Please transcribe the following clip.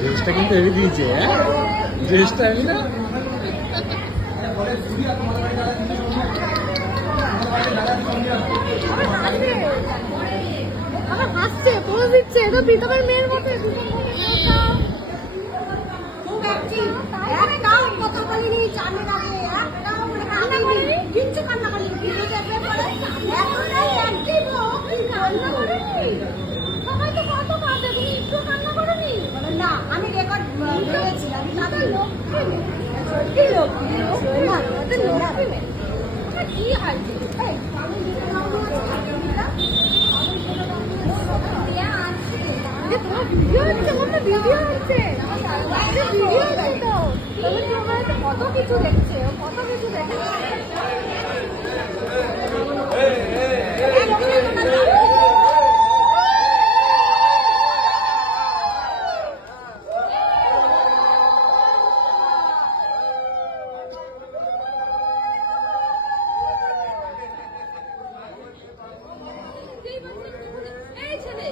ড্রেসটা কিন্তু হেভি দিয়েছে, হ্যাঁ ড্রেসটা আমি না হাসছে পোজ দিচ্ছে, এটা প্রীতমের মেয়ের মতো। কথা বলিনি চানের আগে, একটাও মানে কান্না করিনি, কিচ্ছু কান্না করিনি। ভিডিওতে একবার পরে এতটাই অ্যাক্টিভ ও কান্না করেনি। সবাই তো কত কাঁদে, তুমি একটু কান্না করোনি? বলে না, আমি রেকর্ড ভেবেছিলাম। তাদের লক্ষ্মী মেয়ে, সত্যি লক্ষ্মী মেয়ে, না তাদের লক্ষ্মী মেয়ে। কি হয়েছে? এই আমি যেটা নাম আছে তোমার ভিডিও হচ্ছে, মনে ভিডিও হচ্ছে, ভিডিও হচ্ছে তো। তুমি তোমার কত কিছু দেখছে, কত কিছু দেখে। এই ছেলে